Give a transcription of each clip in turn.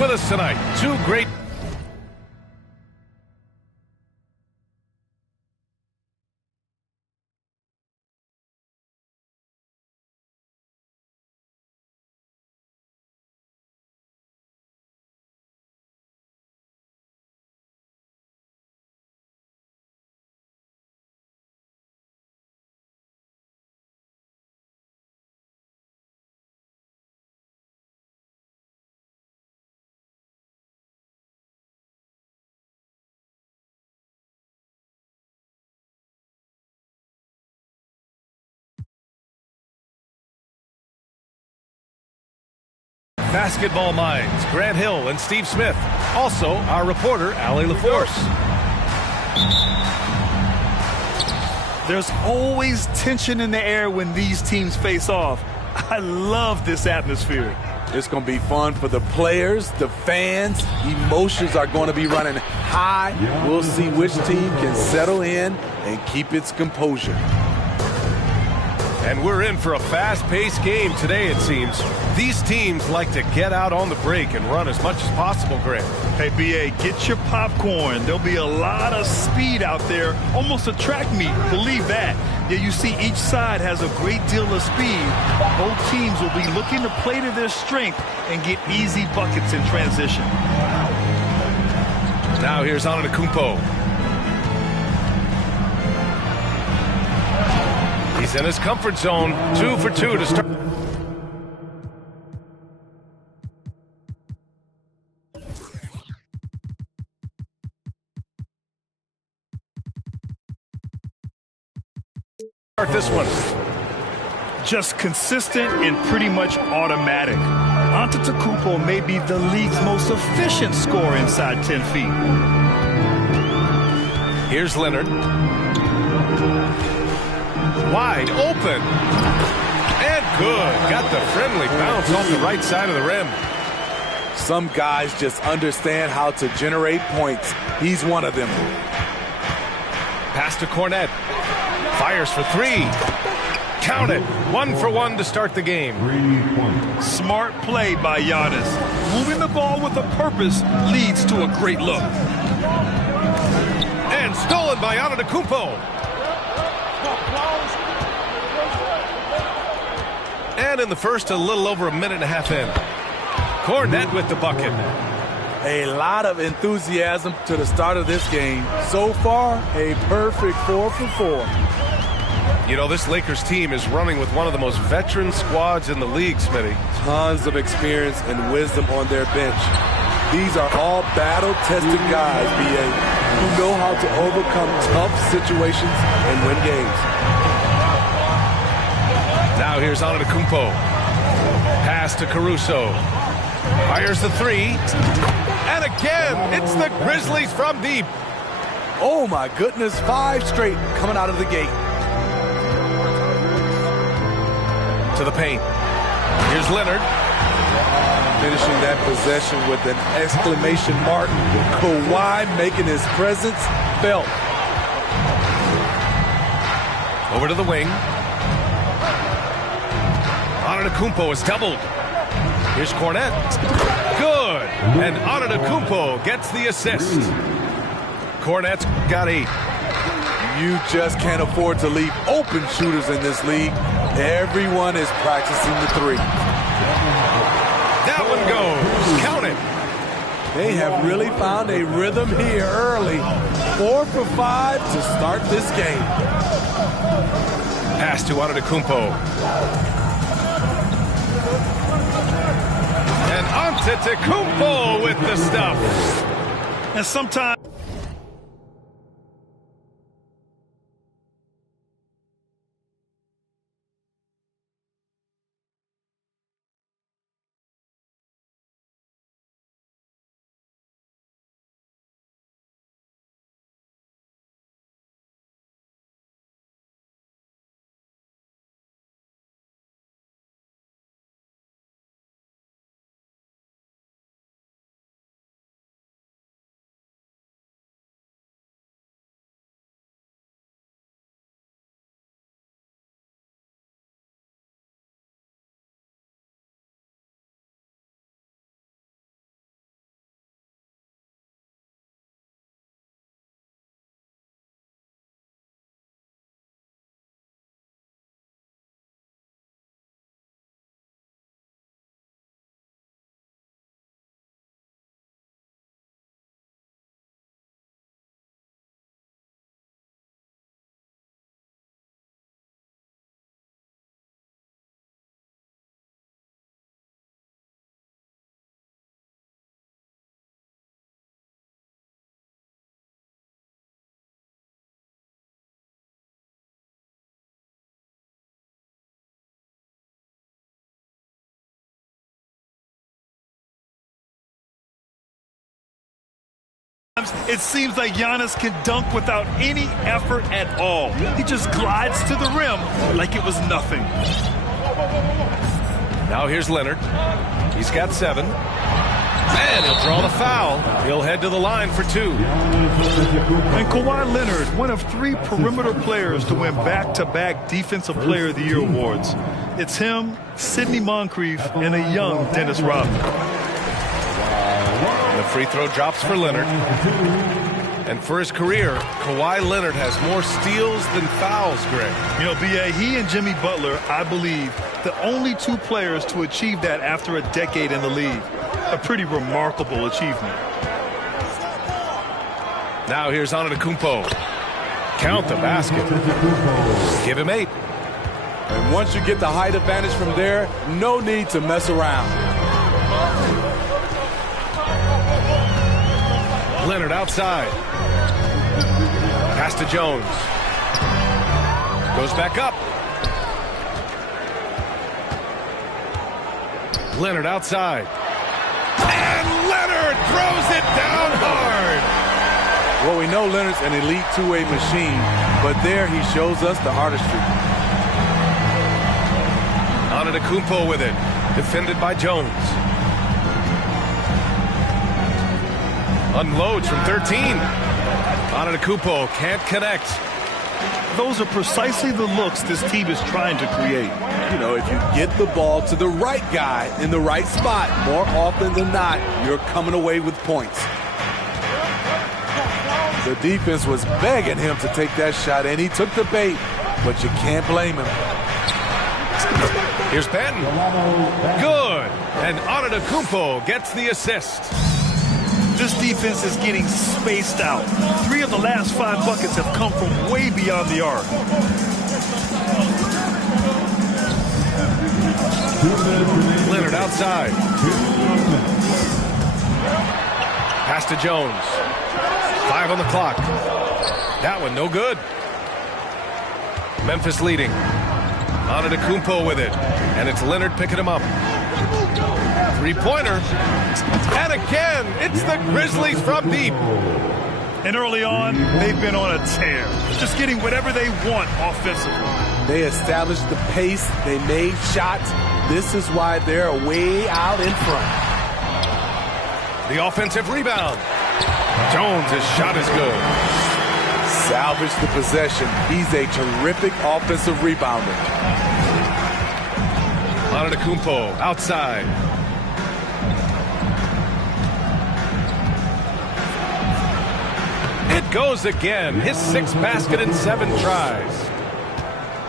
With us tonight, two great basketball minds, Grant Hill and Steve Smith. Also, our reporter, Allie LaForce. There's always tension in the air when these teams face off. I love this atmosphere. It's going to be fun for the players, the fans. Emotions are going to be running high. We'll see which team can settle in and keep its composure. And we're in for a fast-paced game today, it seems. These teams like to get out on the break and run as much as possible, Grant. Hey, B.A., get your popcorn. There'll be a lot of speed out there, almost a track meet. Believe that. Yeah, you see each side has a great deal of speed. Both teams will be looking to play to their strength and get easy buckets in transition. Now here's Antetokounmpo. He's in his comfort zone. 2 for 2 to start. Start this one. Just consistent and pretty much automatic. Antetokounmpo may be the league's most efficient scorer inside 10 feet. Here's Leonard. Wide open. And good. Got the friendly bounce off the right side of the rim. Some guys just understand how to generate points. He's one of them. Pass to Cornette. Fires for 3. Count it. 1 for 1 to start the game. Smart play by Giannis. Moving the ball with a purpose leads to a great look. And stolen by Antetokounmpo. And in the first, a little over a minute and a half in. Cornette with the bucket. A lot of enthusiasm to the start of this game. So far, a perfect 4 for 4. You know, this Lakers team is running with one of the most veteran squads in the league, Smitty. Tons of experience and wisdom on their bench. These are all battle-tested guys, B.A., who know how to overcome tough situations and win games. Now here's Antetokounmpo. Pass to Caruso. Fires the 3. And again, it's the Grizzlies from deep. Oh, my goodness. 5 straight coming out of the gate. To the paint. Here's Leonard. Finishing that possession with an exclamation mark. Kawhi making his presence felt. Over to the wing. Antetokounmpo is doubled. Here's Cornette. Good. And Antetokounmpo gets the assist. Cornette's got 8. You just can't afford to leave open shooters in this league. Everyone is practicing the 3. That one goes. Count it. They have really found a rhythm here early. 4 for 5 to start this game. Pass to Antetokounmpo. And Antetokounmpo with the stuff. And sometimes It seems like Giannis can dunk without any effort at all. He just glides to the rim like it was nothing. Now here's Leonard. He's got 7. And he'll draw the foul. He'll head to the line for 2. And Kawhi Leonard, one of 3 perimeter players to win back-to-back Defensive Player of the Year awards. It's him, Sidney Moncrief, and a young Dennis Rodman. And the free throw drops for Leonard. And for his career, Kawhi Leonard has more steals than fouls, Greg. You know, B.A., he and Jimmy Butler, I believe, the only 2 players to achieve that after a decade in the league. A pretty remarkable achievement. Now here's Antetokounmpo. Count the basket. Give him 8. And once you get the height advantage from there, no need to mess around. Leonard outside. Pass to Jones. Goes back up. Leonard outside. And Leonard throws it down hard. Well, we know Leonard's an elite two-way machine, but there he shows us the artistry. Antetokounmpo with it. Defended by Jones. Unloads from 13. Antetokounmpo can't connect. Those are precisely the looks this team is trying to create. You know, if you get the ball to the right guy in the right spot, more often than not, you're coming away with points. The defense was begging him to take that shot, and he took the bait, but you can't blame him. Here's Benton. Good. And Antetokounmpo gets the assist. This defense is getting spaced out. 3 of the last 5 buckets have come from way beyond the arc. Leonard outside. Pass to Jones. 5 on the clock. That one no good. Memphis leading. Antetokounmpo with it. And it's Leonard picking him up. 3-pointer. And again, it's the Grizzlies from deep. And early on, they've been on a tear. Just getting whatever they want offensively. They established the pace. They made shots. This is why they're way out in front. The offensive rebound. Jones' shot is good. Salvage the possession. He's a terrific offensive rebounder. Antetokounmpo outside. It goes again. His 6th basket in 7 tries.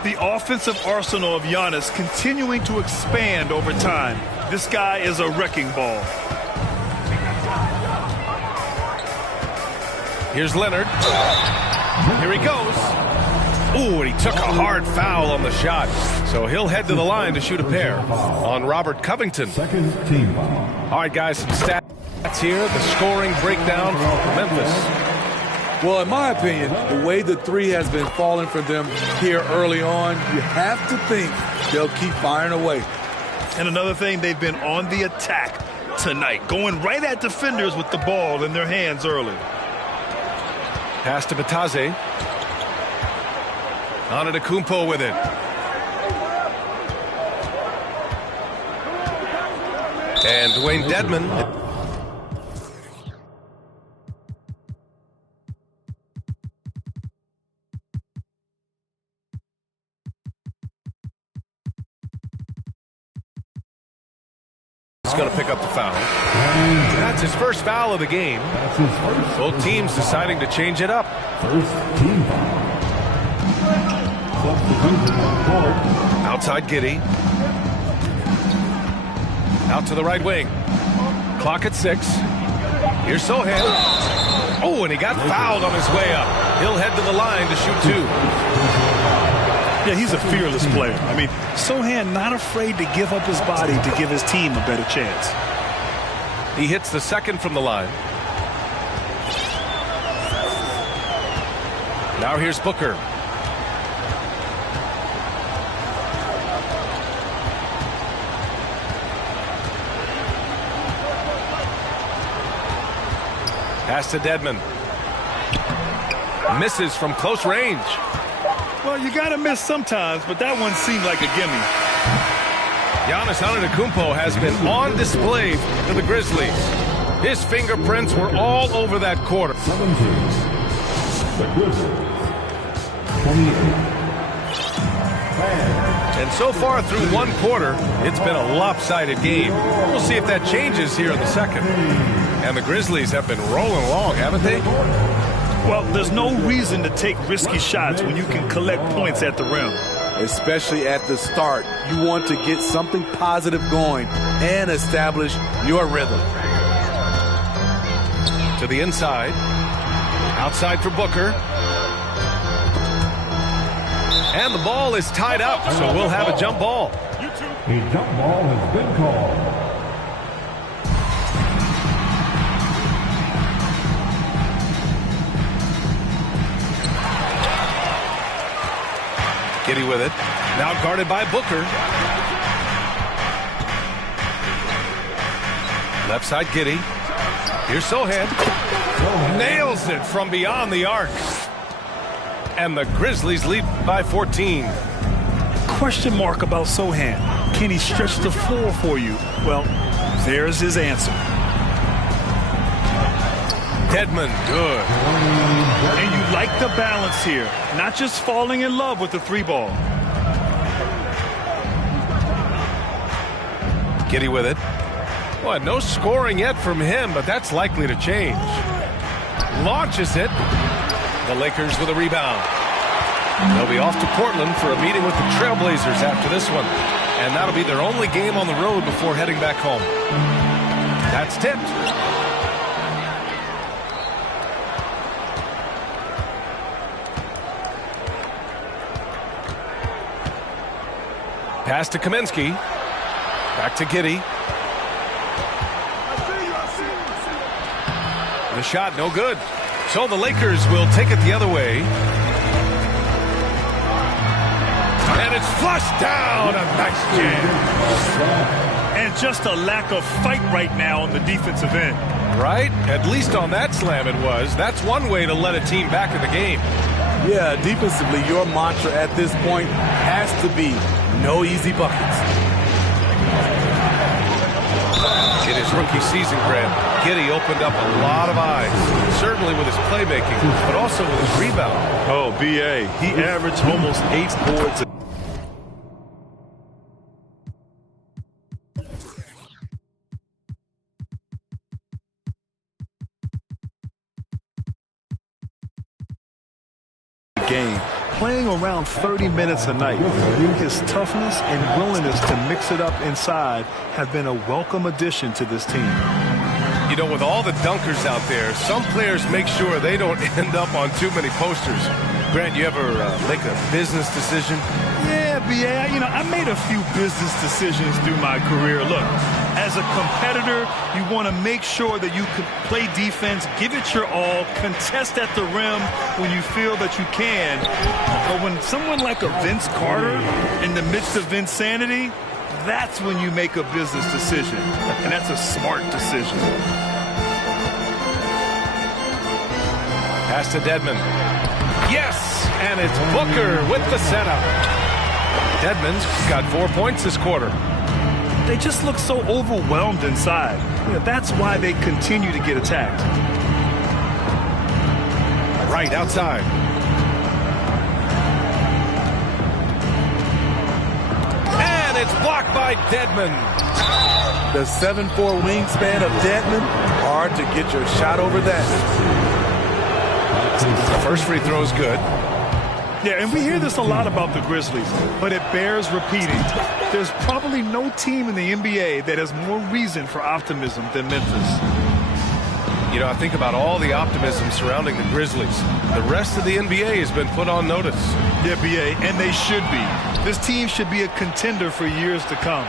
The offensive arsenal of Giannis continuing to expand over time. This guy is a wrecking ball. Here's Leonard. Here he goes. Ooh, and he took a hard foul on the shot. So he'll head to the line to shoot a pair on Robert Covington. Second team foul. All right, guys, some stats here. The scoring breakdown for Memphis. Well, in my opinion, the way the 3 has been falling for them here early on, you have to think they'll keep firing away. And another thing, they've been on the attack tonight, going right at defenders with the ball in their hands early. Pass to Bataze. Antetokounmpo with it. And Dwayne Dedmon. He's going to pick up the foul. That's his first foul of the game. Both teams deciding to change it up. First team foul. Outside Giddey. Out to the right wing. Clock at 6. Here's Sohan. Oh, and he got fouled on his way up. He'll head to the line to shoot 2. Yeah, he's a fearless player. I mean, Sohan not afraid to give up his body to give his team a better chance. He hits the 2nd from the line. Now here's Booker. Pass to Dedmon. Misses from close range. Well, you got to miss sometimes, but that one seemed like a gimme. Giannis Antetokounmpo has been on display for the Grizzlies. His fingerprints were all over that quarter. 17. The Grizzlies. 28. And so far through one quarter, it's been a lopsided game. We'll see if that changes here in the second. And the Grizzlies have been rolling along, haven't they? Well, there's no reason to take risky shots when you can collect points at the rim. Especially at the start. You want to get something positive going and establish your rhythm. To the inside. Outside for Booker. And the ball is tied up, so we'll have a jump ball. A jump ball has been called. Giddey with it. Now guarded by Booker. Left side Giddey. Here's Sohan. Nails it from beyond the arc. And the Grizzlies lead by 14. Question mark about Sohan. Can he stretch the floor for you? Well, there's his answer. Dedmon, good. And you like the balance here. Not just falling in love with the three ball. Giddey with it. Well, no scoring yet from him, but that's likely to change. Launches it. The Lakers with a rebound. They'll be off to Portland for a meeting with the Trailblazers after this one. And that'll be their only game on the road before heading back home. That's tipped. Pass to Kaminsky. Back to Giddey. The shot no good. So the Lakers will take it the other way. And it's flushed down. A nice jam. And just a lack of fight right now on the defensive end. Right? At least on that slam it was. That's one way to let a team back in the game. Yeah, defensively, your mantra at this point has to be no easy buckets. In his rookie season, Grant, Giddey opened up a lot of eyes, certainly with his playmaking, but also with his rebound. Oh, B.A., he averaged almost 8 boards a game, playing around 30 minutes a night. His toughness and willingness to mix it up inside have been a welcome addition to this team. You know, with all the dunkers out there, some players make sure they don't end up on too many posters. Grant, you ever make a business decision? Yeah, B.A., I made a few business decisions through my career. Look, as a competitor, you want to make sure that you can play defense, give it your all, contest at the rim when you feel that you can. But when someone like a Vince Carter in the midst of insanity, that's when you make a business decision. And that's a smart decision. Pass to Dedmon. Yes, and it's Booker with the setup. Dedmon's got 4 points this quarter. They just look so overwhelmed inside. That's why they continue to get attacked. Right outside. And it's blocked by Dedmon. The 7'4" wingspan of Dedmon, hard to get your shot over that. The first free throw is good. Yeah, and we hear this a lot about the Grizzlies, but it bears repeating. There's probably no team in the NBA that has more reason for optimism than Memphis. You know, I think about all the optimism surrounding the Grizzlies. The rest of the NBA has been put on notice. Yeah, B.A., and they should be. This team should be a contender for years to come.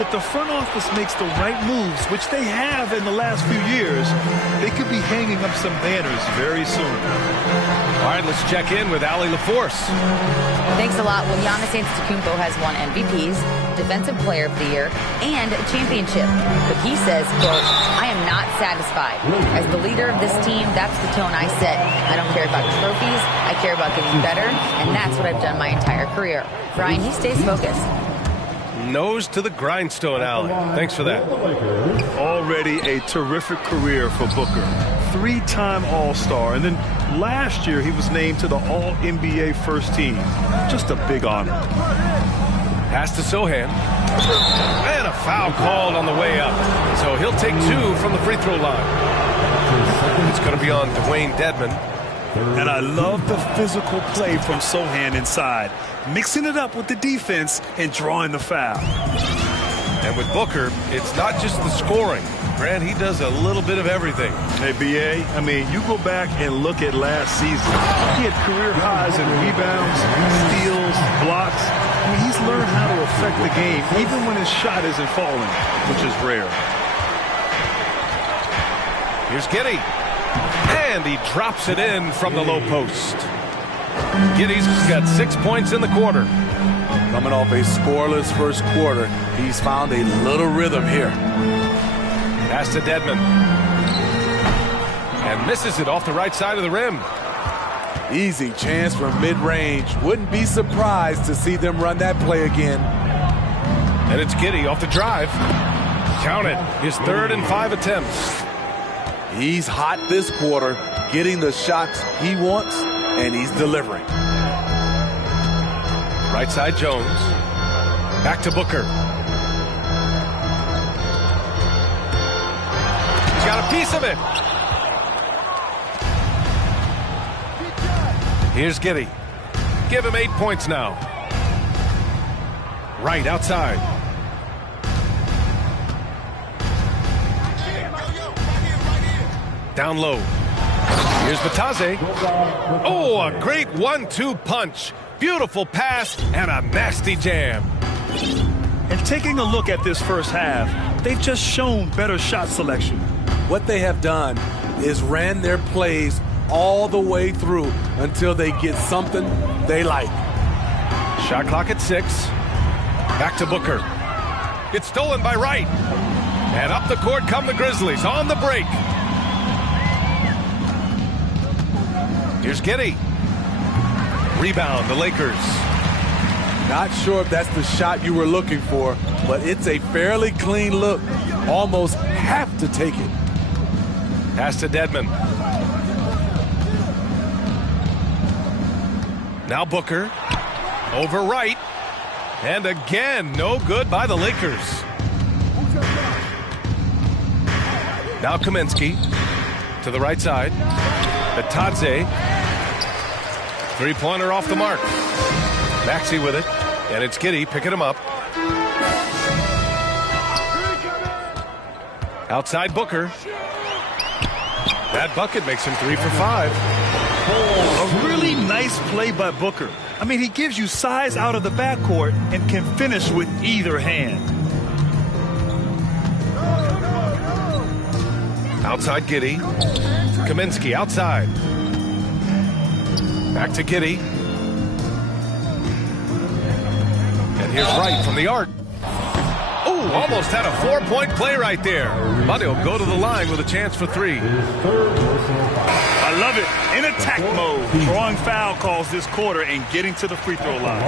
If the front office makes the right moves, which they have in the last few years, they could be hanging up some banners very soon. All right, let's check in with Allie LaForce. Thanks a lot. Well, Giannis Antetokounmpo has won MVPs, Defensive Player of the Year, and a championship. But he says, quote, I am not satisfied. As the leader of this team, that's the tone I set. I don't care about trophies. I care about getting better, and that's what I've done my entire career. Brian, he stays focused. Nose to the grindstone, Allie. Thanks for that. Already a terrific career for Booker. 3-time All-Star, and then last year he was named to the All-NBA first team. Just a big honor. Pass to Sohan. And a foul called on the way up. So he'll take 2 from the free throw line. It's going to be on Dwayne Dedmon. And I love the physical play from Sohan inside, mixing it up with the defense and drawing the foul. And with Booker, it's not just the scoring. Grant, he does a little bit of everything. Hey, B.A., I mean, you go back and look at last season. He had career highs in rebounds, steals, blocks. I mean, he's learned how to affect the game, even when his shot isn't falling, which is rare. Here's Giddey. And he drops it in from the low post. Giddey's got 6 points in the quarter. Coming off a scoreless first quarter, he's found a little rhythm here. Pass to Dedmon. And misses it off the right side of the rim. Easy chance from mid-range. Wouldn't be surprised to see them run that play again. And it's Giddey off the drive. Count it. His 3rd and 5 attempts. He's hot this quarter, getting the shots he wants, and he's delivering. Right side Jones. Back to Booker. He's got a piece of it. Here's Giddey. Give him 8 points now. Right outside. Down low. Here's Batase. Oh, a great 1-2 punch. Beautiful pass and a nasty jam. And taking a look at this first half, they've just shown better shot selection. What they have done is ran their plays all the way through until they get something they like. Shot clock at 6. Back to Booker. It's stolen by Wright. And up the court come the Grizzlies on the break. Here's Giddey. Rebound, the Lakers. Not sure if that's the shot you were looking for, but it's a fairly clean look. Almost have to take it. Pass to Dedmon. Now Booker. Over Wright. And again, no good by the Lakers. Now Kaminsky. To the right side. Batadze. Three-pointer off the mark. Maxey with it. And it's Giddey picking him up. Outside Booker. That bucket makes him 3 for 5. A really nice play by Booker. I mean, he gives you size out of the backcourt and can finish with either hand. Outside Giddey. Kaminsky outside. Back to Giddey. And here's Wright from the arc. Oh, almost had a 4-point play right there. But he'll go to the line with a chance for 3. I love it. In attack mode. Drawing foul calls this quarter and getting to the free throw line.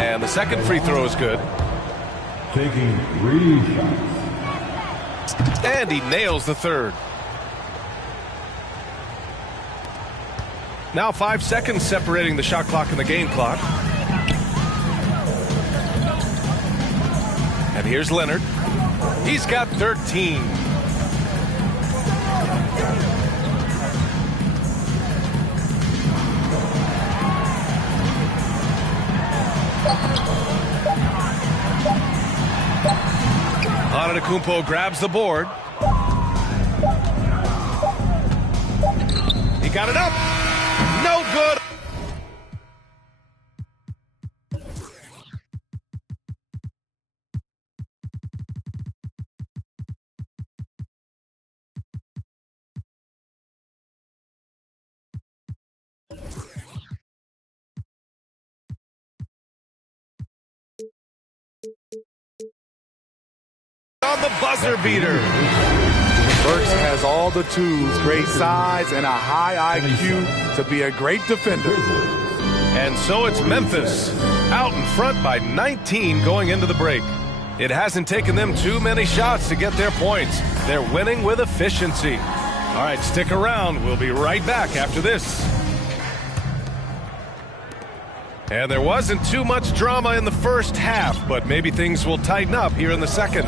And the second free throw is good. Taking 3 shots. And he nails the third. Now 5 seconds separating the shot clock and the game clock. And here's Leonard. He's got 13. Antetokounmpo grabs the board. He got it up. No good. the buzzer beater. Burks has all the tools, great size, and a high IQ to be a great defender. And so it's Memphis out in front by 19 going into the break. It hasn't taken them too many shots to get their points. They're winning with efficiency. All right, stick around. We'll be right back after this. And there wasn't too much drama in the first half, but maybe things will tighten up here in the second.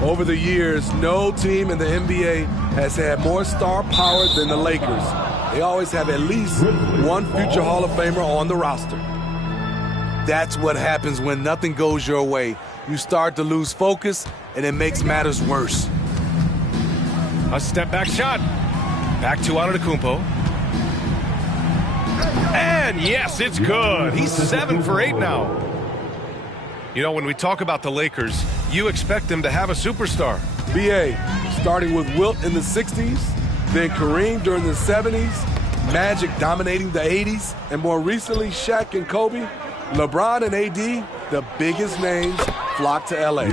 Over the years, no team in the NBA has had more star power than the Lakers. They always have at least one future Hall of Famer on the roster. That's what happens when nothing goes your way. You start to lose focus, and it makes matters worse. A step-back shot. Back to Antetokounmpo. And yes, it's good. He's 7 for 8 now. You know, when we talk about the Lakers, you expect them to have a superstar. B.A., starting with Wilt in the 60s, then Kareem during the 70s, Magic dominating the 80s, and more recently Shaq and Kobe, LeBron and AD, the biggest names, flocked to L.A.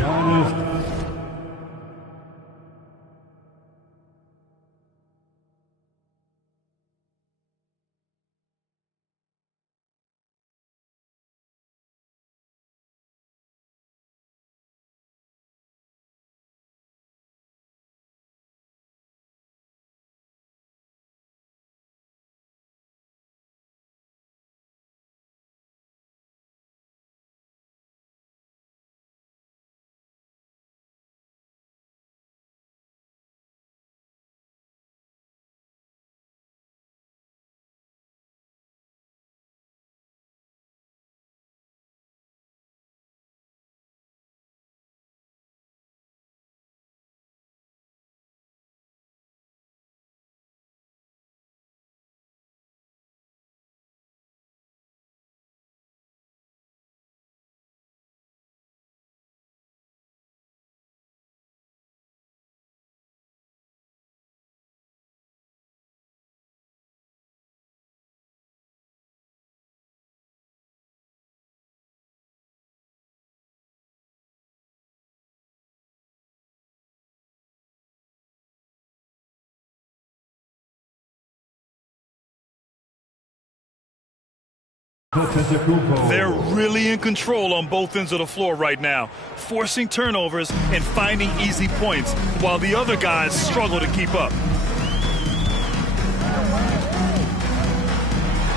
They're really in control on both ends of the floor right now, forcing turnovers and finding easy points, while the other guys struggle to keep up.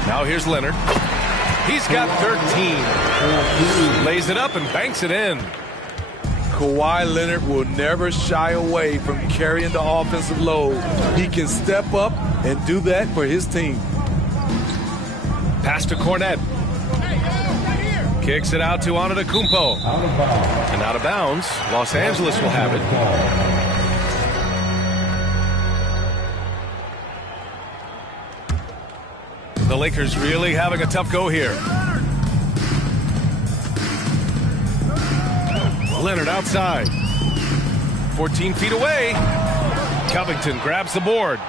Now here's Leonard. He's got 13. Lays it up and banks it in. Kawhi Leonard will never shy away from carrying the offensive load. He can step up and do that for his team. Pass to Cornette. Kicks it out to Antetokounmpo. And out of bounds. Los Angeles will have it. The Lakers really having a tough go here. Leonard outside. 14 feet away. Covington grabs the board.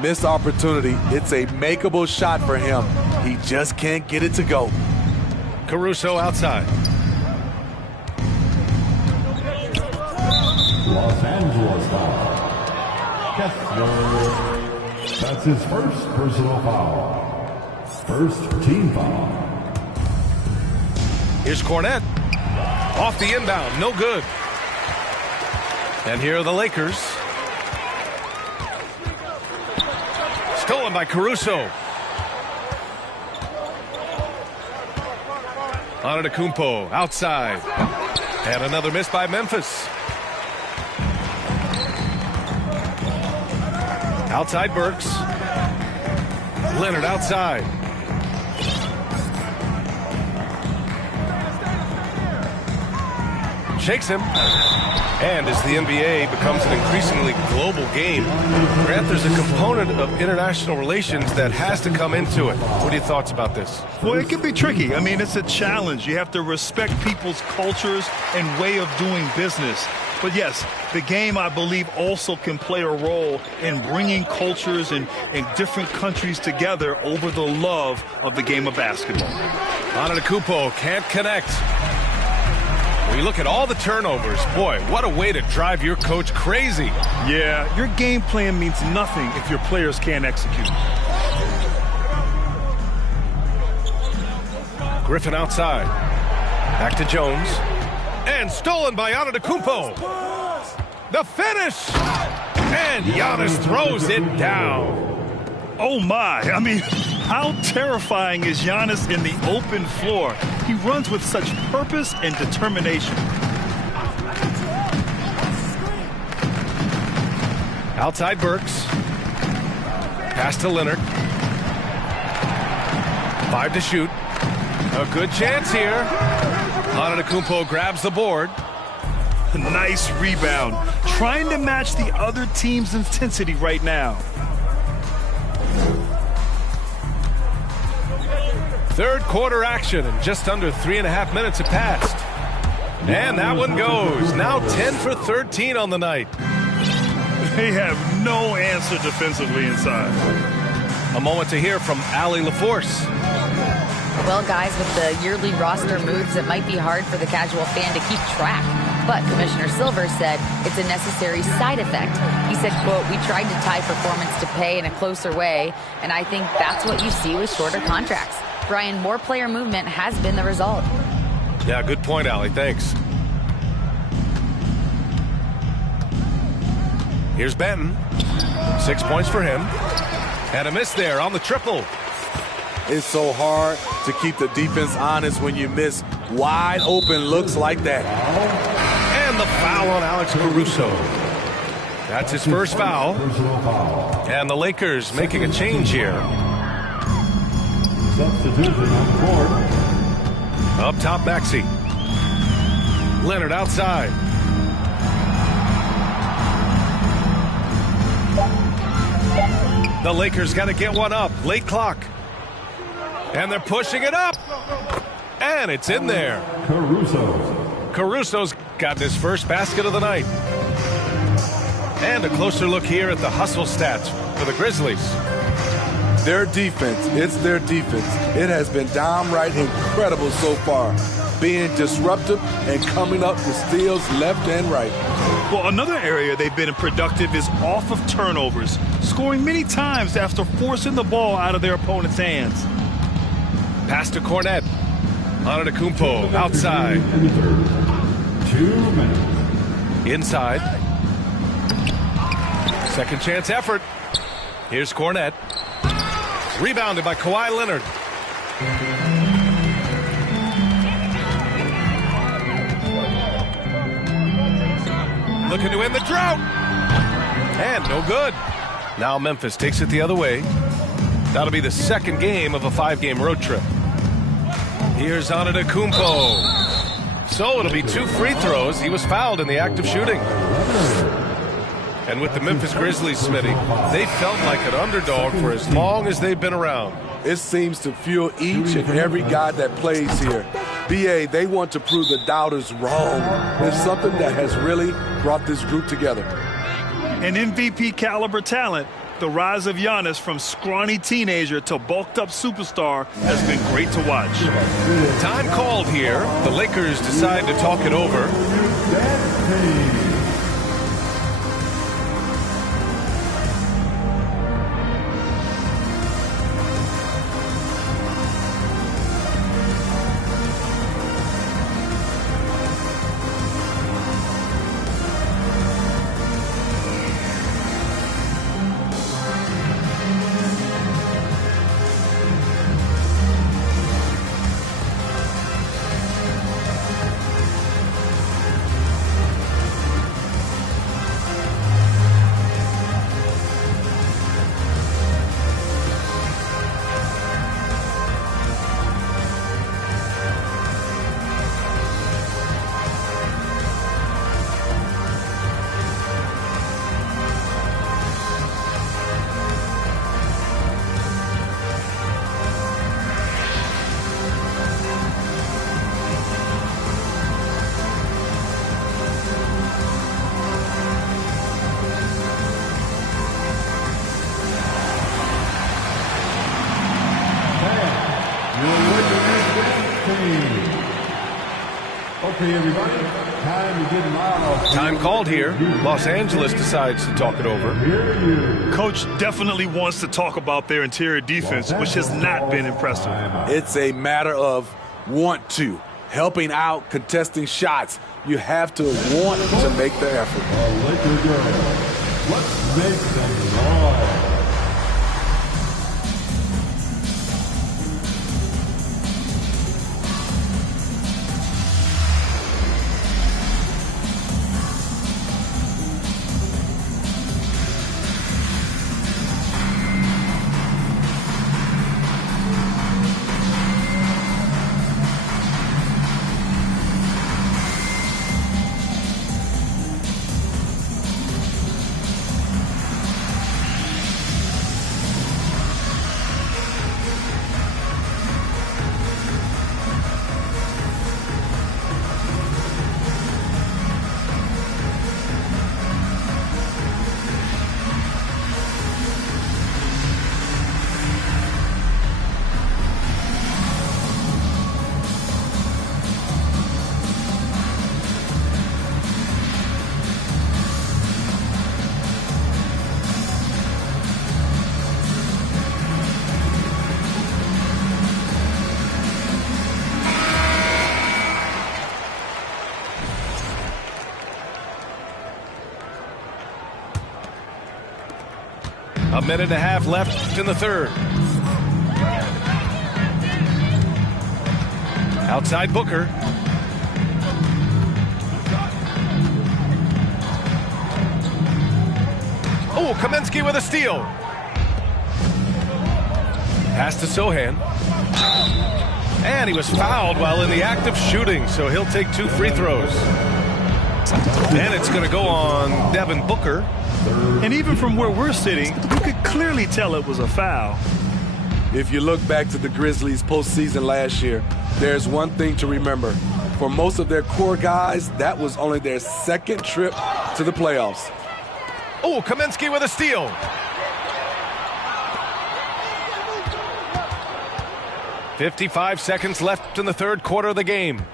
Missed opportunity. It's a makeable shot for him. He just can't get it to go. Caruso outside. Los Angeles foul. Kessler. That's his first personal foul. First team foul. Here's Cornette. Off the inbound. No good. And here are the Lakers. Stolen by Caruso. Antetokounmpo outside. And another miss by Memphis. Outside Burks. Leonard outside. Shakes him. And as the NBA becomes an increasingly global game, Grant, there's a component of international relations that has to come into it. What are your thoughts about this? Well, it can be tricky. I mean, it's a challenge. You have to respect people's cultures and way of doing business. But yes, the game, I believe, also can play a role in bringing cultures and different countries together over the love of the game of basketball. Antetokounmpo can't connect. We look at all the turnovers. Boy, what a way to drive your coach crazy. Yeah, your game plan means nothing if your players can't execute. Griffin outside. Back to Jones. And stolen by Antetokounmpo. The finish! And Giannis throws it down. Oh my, I mean, how terrifying is Giannis in the open floor? He runs with such purpose and determination. Outside Burks. Pass to Leonard. 5 to shoot. A good chance here. Antetokounmpo grabs the board. Nice rebound. Trying to match the other team's intensity right now. Third quarter action, and just under 3.5 minutes have passed. And that one goes. Now 10 for 13 on the night. They have no answer defensively inside. A moment to hear from Allie LaForce. Well, guys, with the yearly roster moves, it might be hard for the casual fan to keep track. But Commissioner Silver said it's a necessary side effect. He said, quote, "We tried to tie performance to pay in a closer way, and I think that's what you see with shorter contracts." Brian, more player movement has been the result. Yeah, good point, Allie. Thanks. Here's Benton. 6 points for him. And a miss there on the triple. It's so hard to keep the defense honest when you miss wide open looks like that. And the foul on Alex Caruso. That's his first foul. And the Lakers making a change here. Substitution on the court. Up top, Maxey. Leonard outside. The Lakers got to get one up. Late clock. And they're pushing it up. And it's in there. Caruso's gotten his first basket of the night. And a closer look here at the hustle stats for the Grizzlies. Their defense, it's their defense. It has been downright incredible so far, being disruptive and coming up with steals left and right. Well, another area they've been productive is off of turnovers, scoring many times after forcing the ball out of their opponent's hands. Pass to Cornette. Antetokounmpo outside. 2 minutes. Inside. Second chance effort. Here's Cornette. Rebounded by Kawhi Leonard. Looking to end the drought. And no good. Now Memphis takes it the other way. That'll be the second game of a 5-game road trip. Here's Antetokounmpo. So it'll be 2 free throws. He was fouled in the act of shooting. And with the Memphis Grizzlies, Smitty, they felt like an underdog for as long as they've been around. It seems to fuel each and every guy that plays here. BA, they want to prove the doubters wrong. It's something that has really brought this group together. An MVP caliber talent, the rise of Giannis from scrawny teenager to bulked up superstar has been great to watch. Time called here. The Lakers decide to talk it over. Okay, everybody, time to get loud. Time called here. Los Angeles decides to talk it over. Coach definitely wants to talk about their interior defense, which has not been impressive. It's a matter of want to. Helping out, contesting shots. You have to want to make the effort. Laker girls, let's make some noise. A minute and a half left in the third. Outside Booker. Oh, Kaminsky with a steal. Pass to Sohan. And he was fouled while in the act of shooting, so he'll take 2 free throws. And it's going to go on Devin Booker. And even from where we're sitting, you could clearly tell it was a foul. If you look back to the Grizzlies postseason last year, there's one thing to remember. For most of their core guys, that was only their second trip to the playoffs. Oh, Kaminsky with a steal. "55 seconds left in the third quarter of the game.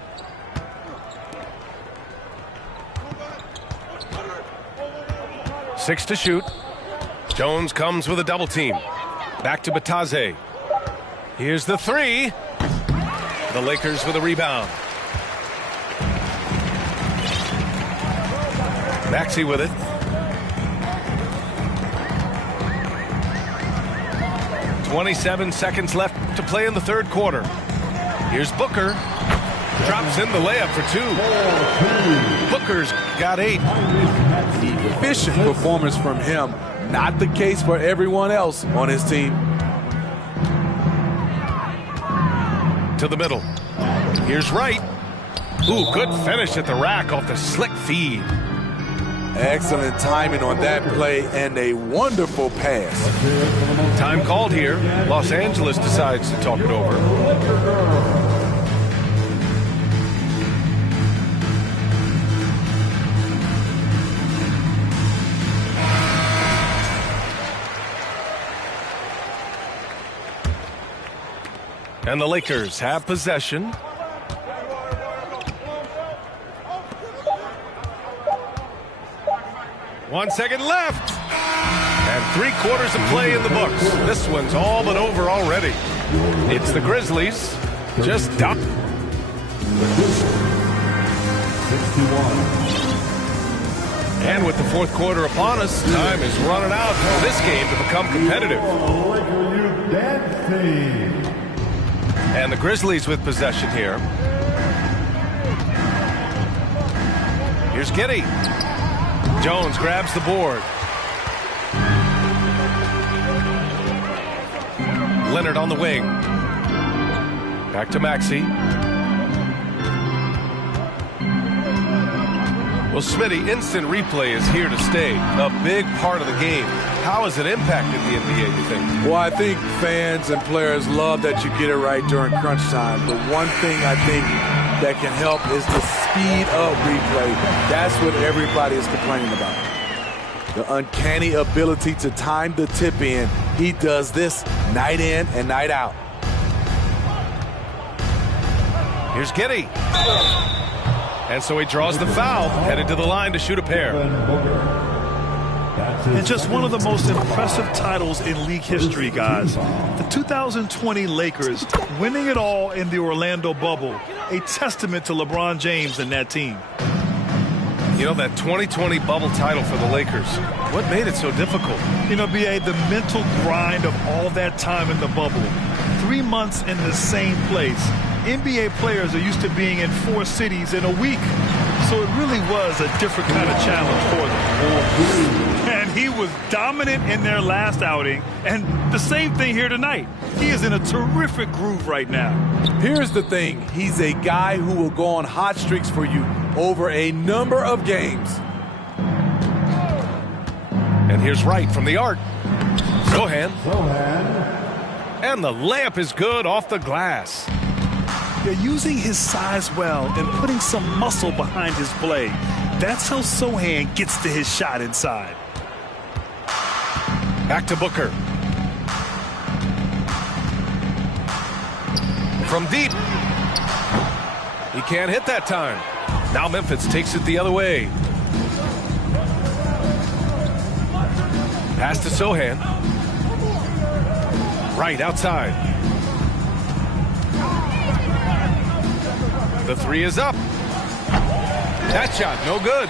Six to shoot. Jones comes with a double team. Back to Bataze. Here's the three. The Lakers with a rebound. Maxey with it. 27 seconds left to play in the third quarter. Here's Booker. Drops in the layup for 2. Booker's got 8. Efficient performance from him. Not the case for everyone else on his team. To the middle. Here's Wright. Ooh, good finish at the rack off the slick feed. Excellent timing on that play and a wonderful pass. Time called here. Los Angeles decides to talk it over. And the Lakers have possession. One second left. And 3/4 of play in the books. This one's all but over already. It's the Grizzlies. Just duck. 61. And with the fourth quarter upon us, time is running out for this game to become competitive. Laker youth dancing. And the Grizzlies with possession here. Here's Giddey. Jones grabs the board. Leonard on the wing. Back to Maxey. Well, Smitty, instant replay is here to stay. A big part of the game. How has it impacted the NBA, you think? Well, I think fans and players love that you get it right during crunch time. But one thing I think that can help is the speed of replay. That's what everybody is complaining about. The uncanny ability to time the tip in. He does this night in and night out. Here's Giddey. And so he draws the foul, headed to the line to shoot a pair. And just one of the most impressive titles in league history, guys. The 2020 Lakers winning it all in the Orlando bubble. A testament to LeBron James and that team. You know, that 2020 bubble title for the Lakers, what made it so difficult? You know, B.A., the mental grind of all that time in the bubble. 3 months in the same place. NBA players are used to being in 4 cities in a week. So it really was a different kind of challenge for them. And he was dominant in their last outing. And the same thing here tonight. He is in a terrific groove right now. Here's the thing. He's a guy who will go on hot streaks for you over a number of games. And here's Wright from the arc. Sohan. And the layup is good off the glass. They're using his size well and putting some muscle behind his play. That's how Sohan gets to his shot inside. Back to Booker. From deep. He can't hit that time. Now Memphis takes it the other way. Pass to Sohan. Right outside. The three is up. That shot, no good.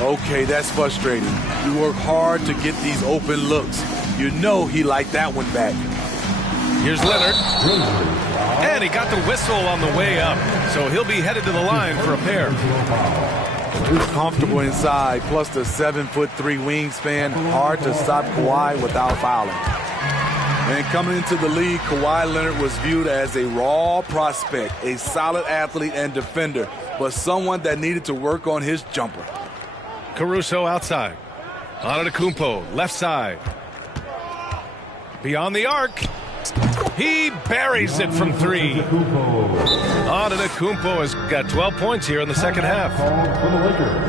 Okay, that's frustrating. You work hard to get these open looks. You know he liked that one back. Here's Leonard. And he got the whistle on the way up. So he'll be headed to the line for a pair. He's comfortable inside, plus the 7'3" wingspan. Hard to stop Kawhi without fouling. And coming into the league, Kawhi Leonard was viewed as a raw prospect, a solid athlete and defender, but someone that needed to work on his jumper. Caruso outside. Antetokounmpo, left side. Beyond the arc. He buries it from 3. Antetokounmpo has got 12 points here in the second half.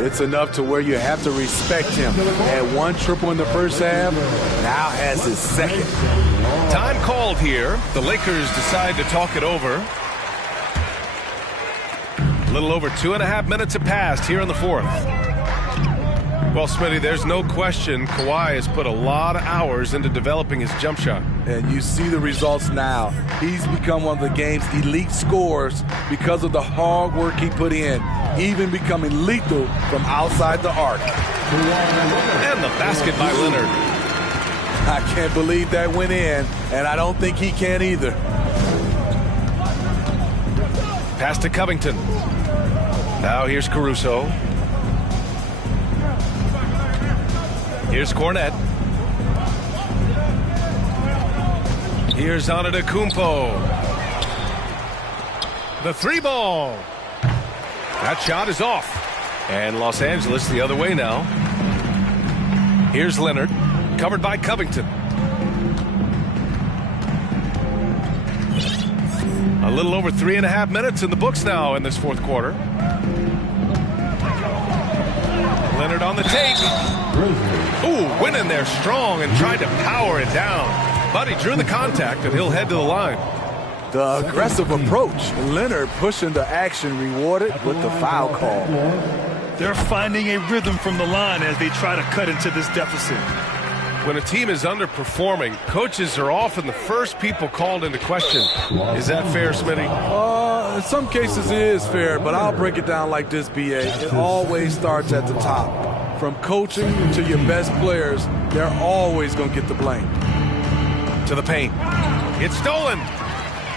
It's enough to where you have to respect him. Had 1 triple in the first half, now has his second. Time called here. The Lakers decide to talk it over. A little over 2.5 minutes have passed here in the fourth. Well, Smitty, there's no question Kawhi has put a lot of hours into developing his jump shot. And you see the results now. He's become one of the game's elite scorers because of the hard work he put in, even becoming lethal from outside the arc. And the basket by Leonard. I can't believe that went in, and I don't think he can either. Pass to Covington. Now here's Caruso. Here's Cornette. Here's Antetokounmpo. The 3-ball. That shot is off. And Los Angeles the other way now. Here's Leonard. Covered by Covington. A little over 3.5 minutes in the books now in this fourth quarter. Leonard on the take. Ooh, went in there strong and tried to power it down. But he drew the contact, and he'll head to the line. The aggressive approach. Leonard pushing the action, rewarded with the foul call. They're finding a rhythm from the line as they try to cut into this deficit. When a team is underperforming, coaches are often the first people called into question. Is that fair, Smitty? In some cases it is fair, but I'll break it down like this, B.A. It always starts at the top. From coaching to your best players, they're always going to get the blame. To the paint. It's stolen.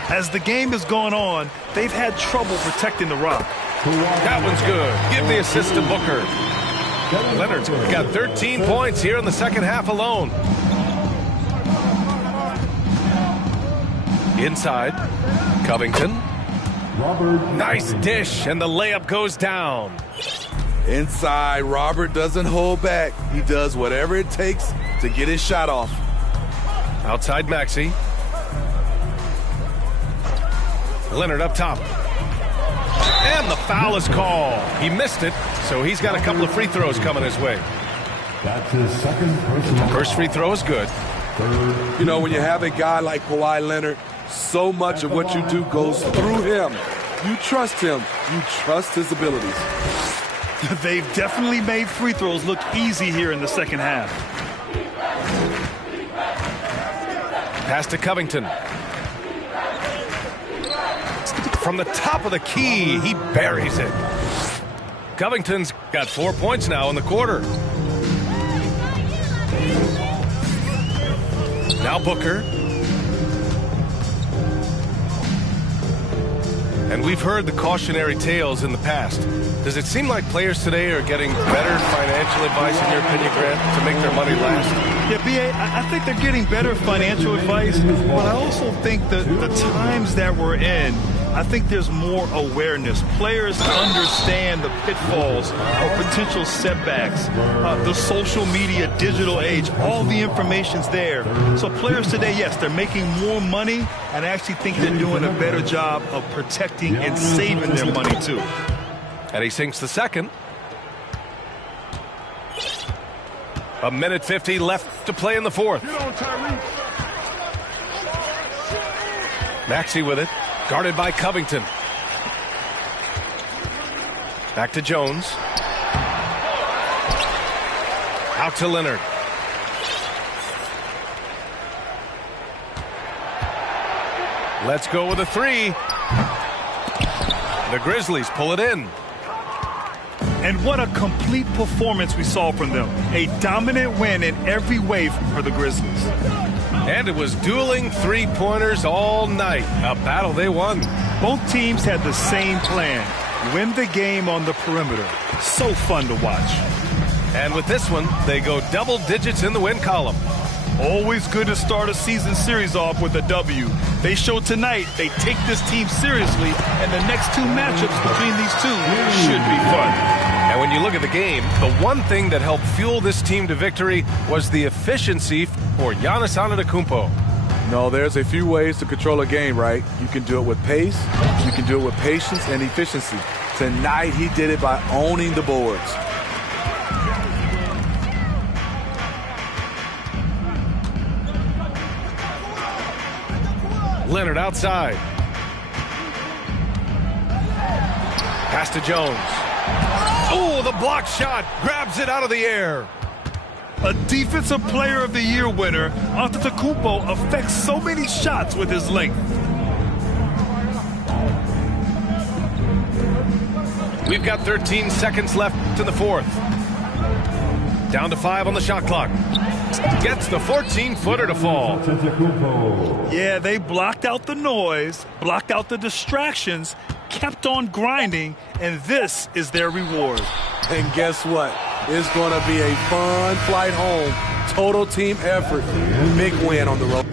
As the game has gone on, they've had trouble protecting the rock. That one's good. Give the assist to Booker. Leonard's got 13 points here in the second half alone. Inside, Covington. Nice dish, and the layup goes down. Inside, Robert doesn't hold back. He does whatever it takes to get his shot off. Outside Maxey. Leonard up top. And the foul is called. He missed it, so he's got a couple of free throws coming his way. That's his second personal. First free throw is good. You know, when you have a guy like Kawhi Leonard, so much of what you do goes through him. You trust him. You trust his abilities. They've definitely made free throws look easy here in the second half. Pass to Covington. From the top of the key, he buries it. Covington's got 4 points now in the quarter. Now Booker. And we've heard the cautionary tales in the past. Does it seem like players today are getting better financial advice, in your opinion, Grant, to make their money last? Yeah, B.A., I think they're getting better financial advice, but I also think that the times that we're in, I think there's more awareness. Players understand the pitfalls or potential setbacks, the social media, digital age, all the information's there. So players today, yes, they're making more money, and I actually think they're doing a better job of protecting and saving their money, too. And he sinks the second. A minute 50 left to play in the fourth. Maxey with it. Guarded by Covington. Back to Jones. Out to Leonard. Let's go with a three. The Grizzlies pull it in. And what a complete performance we saw from them. A dominant win in every way for the Grizzlies. And it was dueling three-pointers all night. A battle they won. Both teams had the same plan. Win the game on the perimeter. So fun to watch. And with this one, they go double digits in the win column. Always good to start a season series off with a W. They show tonight they take this team seriously, and the next two matchups between these two should be fun. And when you look at the game, the one thing that helped fuel this team to victory was the efficiency for Giannis Antetokounmpo. No, there's a few ways to control a game, right? You can do it with pace, you can do it with patience and efficiency. Tonight, he did it by owning the boards. Leonard outside. Pass to Jones. Oh, the block shot. Grabs it out of the air. A Defensive Player of the Year winner, Antetokounmpo affects so many shots with his length. We've got 13 seconds left in the fourth. Down to 5 on the shot clock. Gets the 14-footer to fall. Yeah, they blocked out the noise, blocked out the distractions, kept on grinding, and this is their reward. And guess what? It's going to be a fun flight home. Total team effort. Big win on the road.